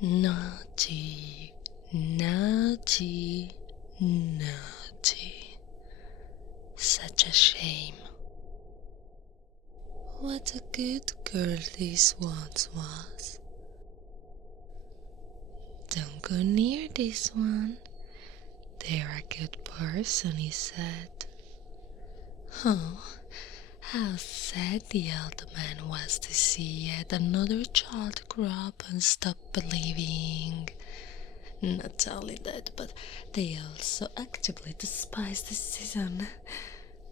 Naughty, naughty, naughty. Such a shame. What a good girl this once was. Don't go near this one. They're a good person, he said. Oh, how sad the old man was to see yet another child grow up and stop believing. Not only that, but they also actively despise the season.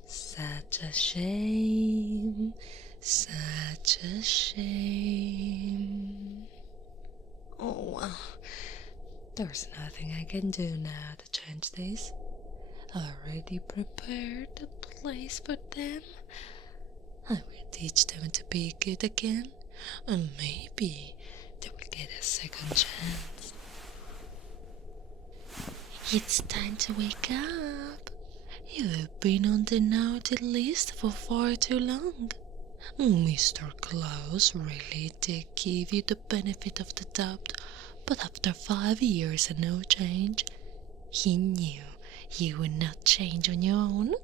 Such a shame, such a shame. Oh, well, there's nothing I can do now to change this. I already prepared a place for them. I will teach them to be good again, and maybe they will get a second chance. It's time to wake up. You've been on the naughty list for far too long. Mr. Claus really did give you the benefit of the doubt, but after 5 years and no change, he knew you would not change on your own.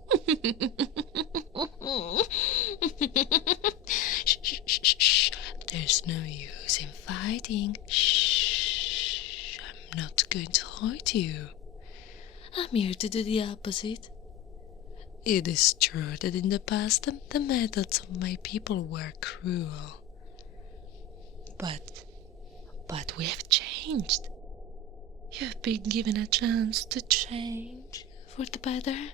Shh, shh, shh, shh. There's no use in fighting. Shh. I'm not going to hurt you. I'm here to do the opposite. It is true that in the past the methods of my people were cruel. But we have changed. You've been given a chance to change for the better,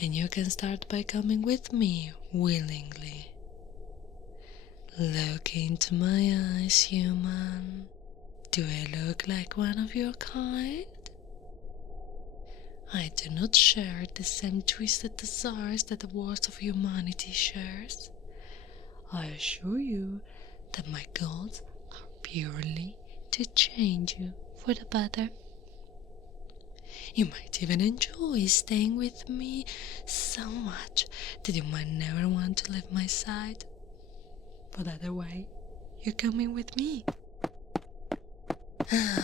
and you can start by coming with me willingly. Look into my eyes, human. Do I look like one of your kind? I do not share the same twisted desires that the worst of humanity shares. I assure you that my goals are purely to change you for the better. You might even enjoy staying with me so much that you might never want to leave my side. But either way, you're coming with me.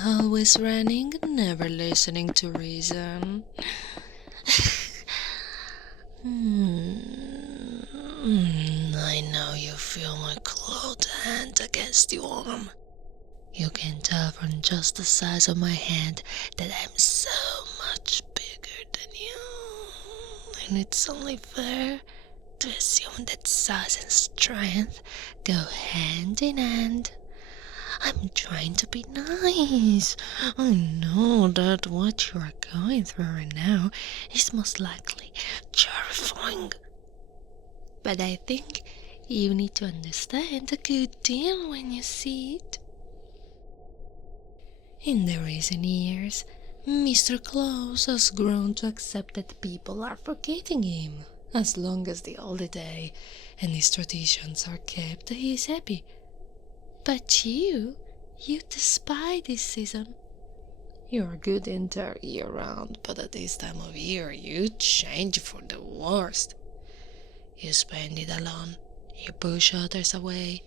Always running, never listening to reason. I know you feel my clawed hand against your arm. You can tell from just the size of my hand that I'm so much bigger than you. And it's only fair to assume that size and strength go hand in hand. I'm trying to be nice. I know that what you are going through right now is most likely terrifying. But I think you need to understand a good deal when you see it. In the recent years, Mr. Claus has grown to accept that people are forgetting him. As long as the holiday and his traditions are kept, he is happy. But you despise this season. You're good the entire year round, but at this time of year you change for the worst. You spend it alone, you push others away,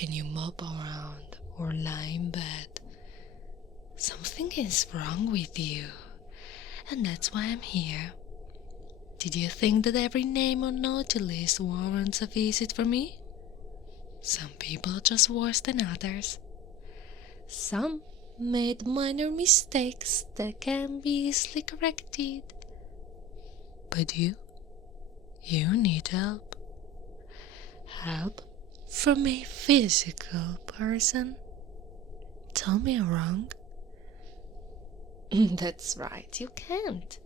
and you mope around or lie in bed. Something is wrong with you, and that's why I'm here. Did you think that every name on naughty list warrants a visit from me? Some people are just worse than others. Some made minor mistakes that can be easily corrected. But you need help. Help from a physical person. Tell me I'm wrong. That's right, you can't.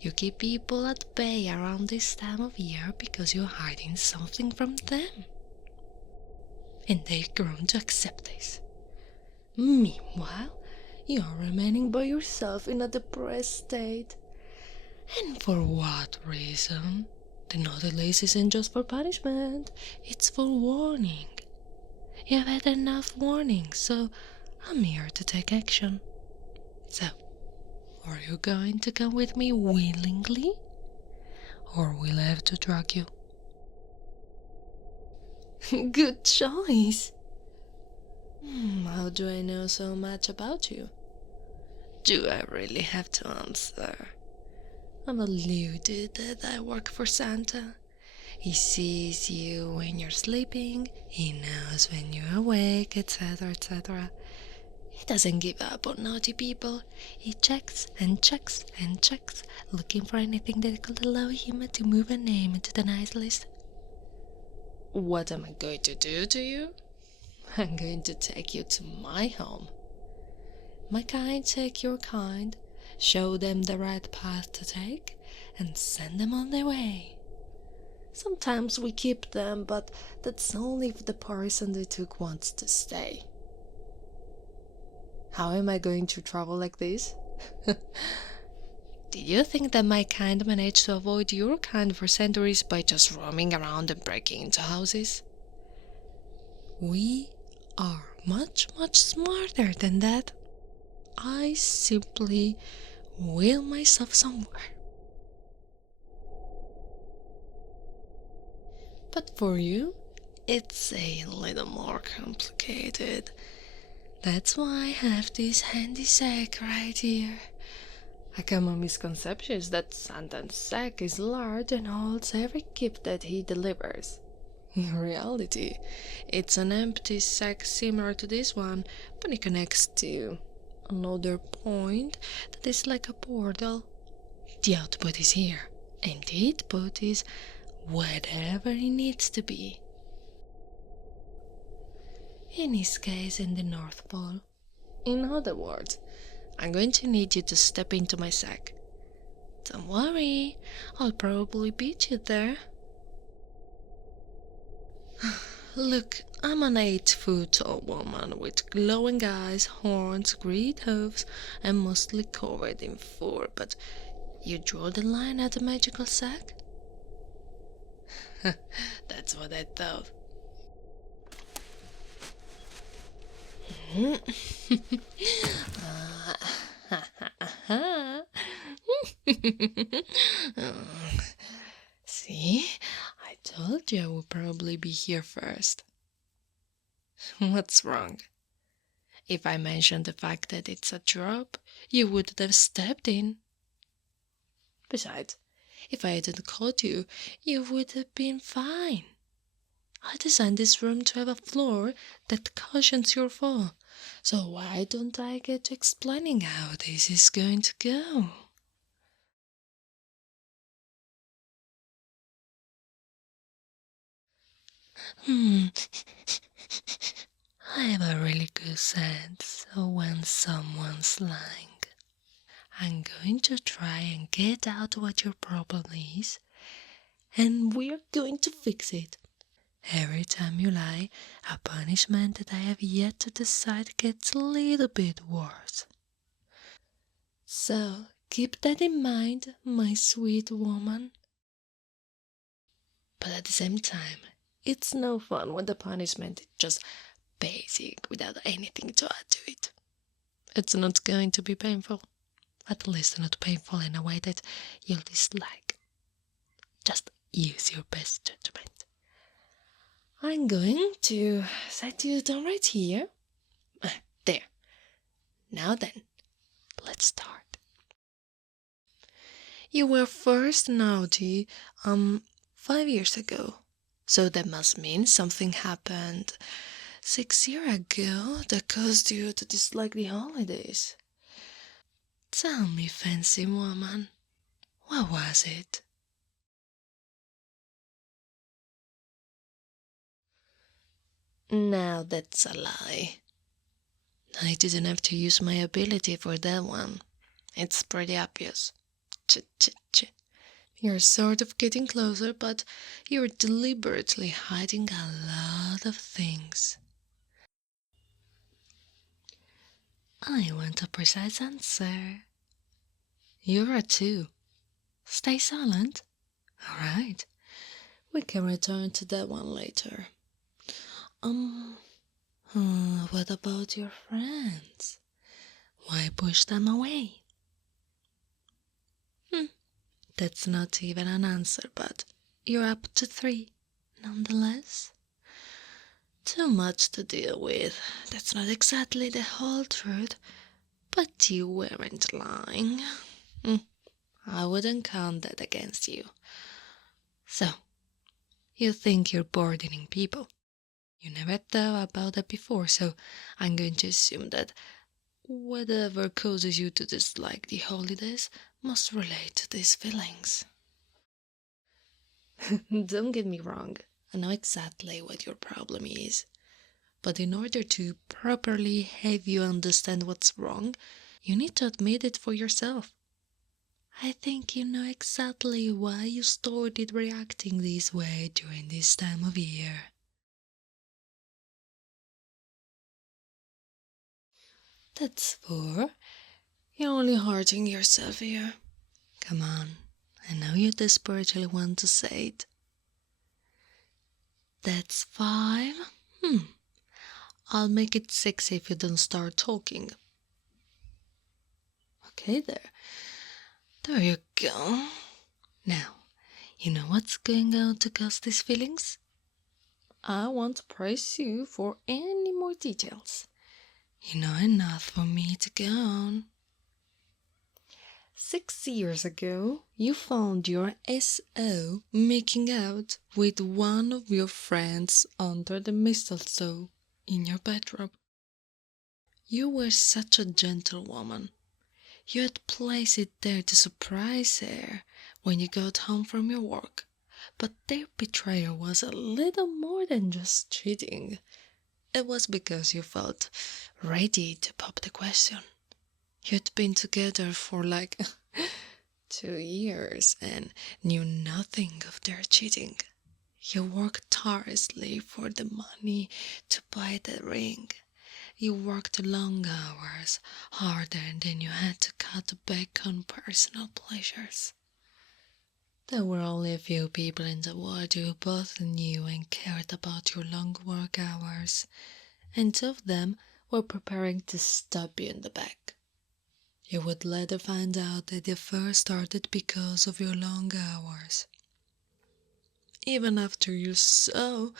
You keep people at bay around this time of year because you're hiding something from them. And they've grown to accept this. Meanwhile, you're remaining by yourself in a depressed state. And for what reason? The naughty list isn't just for punishment, it's for warning. You've had enough warning, so I'm here to take action. So, are you going to come with me willingly? Or will I have to drag you? Good choice. How do I know so much about you? Do I really have to answer? I've alluded that I work for Santa. He sees you when you're sleeping, he knows when you're awake, etc., etc. He doesn't give up on naughty people. He checks and checks and checks, looking for anything that could allow him to move a name into the nice list. What am I going to do to you? I'm going to take you to my home. My kind take your kind, show them the right path to take, and send them on their way. Sometimes we keep them, but that's only if the person they took wants to stay. How am I going to travel like this? Did you think that my kind managed to avoid your kind for centuries by just roaming around and breaking into houses? We are much, much smarter than that. I simply wheel myself somewhere. But for you, it's a little more complicated. That's why I have this handy sack right here. A common misconception is that Santa's sack is large and holds every gift that he delivers. In reality, it's an empty sack similar to this one, but it connects to another point that is like a portal. The output is here, and the input is whatever it needs to be. In his case, in the North Pole. In other words, I'm going to need you to step into my sack. Don't worry, I'll probably beat you there. Look, I'm an 8-foot tall woman with glowing eyes, horns, great hooves, and mostly covered in fur, but you draw the line at the magical sack? That's what I thought. See, I told you I would probably be here first. What's wrong? If I mentioned the fact that it's a drop, you would have stepped in. Besides, if I hadn't caught you, you would have been fine. I designed this room to have a floor that cushions your fall, so why don't I get to explaining how this is going to go? I have a really good sense of when someone's lying. I'm going to try and get out what your problem is, and we're going to fix it. Every time you lie, a punishment that I have yet to decide gets a little bit worse. So, keep that in mind, my sweet woman. But at the same time, it's no fun when the punishment is just basic without anything to add to it. It's not going to be painful. At least not painful in a way that you'll dislike. Just use your best judgment. I'm going to set you down right here. There. Now then, let's start. You were first naughty, 5 years ago. So that must mean something happened 6 years ago that caused you to dislike the holidays. Tell me, fancy woman, what was it? Now that's a lie. I didn't have to use my ability for that one. It's pretty obvious. Ch. You're sort of getting closer, but you're deliberately hiding a lot of things. I want a precise answer. You're a 2. Stay silent. All right. We can return to that one later. What about your friends? Why push them away? That's not even an answer, but you're up to 3, nonetheless. Too much to deal with. That's not exactly the whole truth, but you weren't lying. I wouldn't count that against you. So, you think you're burdening people. You never thought about that before, so I'm going to assume that whatever causes you to dislike the holidays must relate to these feelings. Don't get me wrong, I know exactly what your problem is. But in order to properly have you understand what's wrong, you need to admit it for yourself. I think you know exactly why you started reacting this way during this time of year. That's four. You're only hurting yourself here. Come on, I know you desperately want to say it. That's five. I'll make it six if you don't start talking. Okay, there. There you go. Now, you know what's going on to cause these feelings? I won't press you for any more details. You know enough for me to go on. 6 years ago, you found your SO making out with one of your friends under the mistletoe in your bedroom. You were such a gentlewoman. You had placed it there to surprise her when you got home from your work. But their betrayal was a little more than just cheating. It was because you felt ready to pop the question. You'd been together for like 2 years and knew nothing of their cheating. You worked tirelessly for the money to buy the ring. You worked long hours, harder than you had to cut back on personal pleasures. There were only a few people in the world who both knew and cared about your long work hours, and two of them were preparing to stab you in the back. You would later find out that the affair started because of your long hours. Even after your soul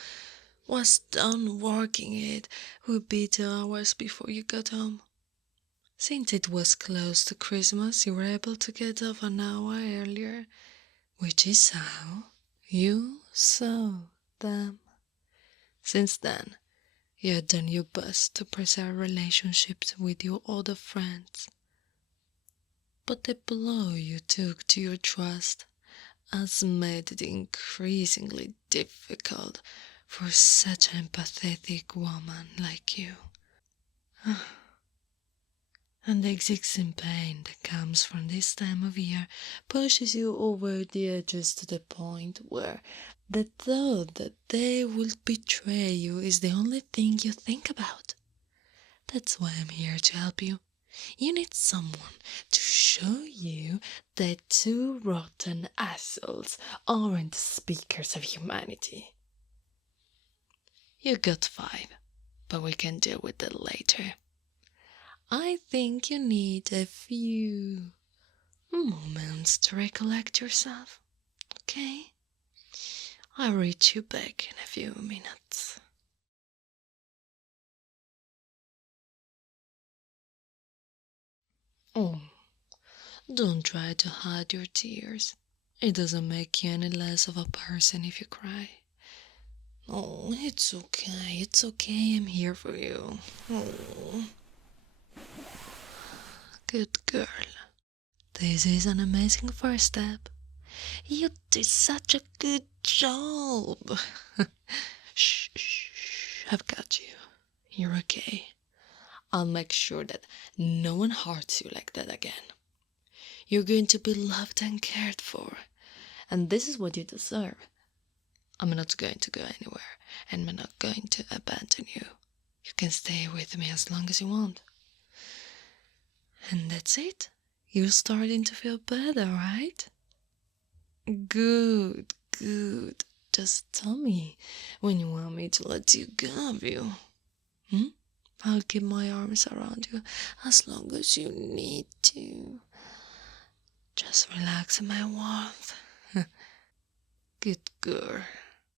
was done working, it would be 2 hours before you got home. Since it was close to Christmas, you were able to get off an hour earlier, which is how you saw them. Since then, you had done your best to preserve relationships with your other friends. But the blow you took to your trust has made it increasingly difficult for such an empathetic woman like you. And the existing pain that comes from this time of year pushes you over the edges to the point where the thought that they will betray you is the only thing you think about. That's why I'm here to help you. You need someone to show you that two rotten assholes aren't speakers of humanity. You got 5, but we can deal with it later. I think you need a few moments to recollect yourself, okay? I'll reach you back in a few minutes. Oh, don't try to hide your tears. It doesn't make you any less of a person if you cry. Oh, it's okay, I'm here for you. Oh, good girl. This is an amazing first step. You did such a good job. Shh, I've got you. You're okay. I'll make sure that no one hurts you like that again. You're going to be loved and cared for, and this is what you deserve. I'm not going to go anywhere, and I'm not going to abandon you. You can stay with me as long as you want. And that's it. You're starting to feel better, right? Good. Just tell me when you want me to let you go of you. I'll keep my arms around you as long as you need to. Just relax in my warmth. Good girl.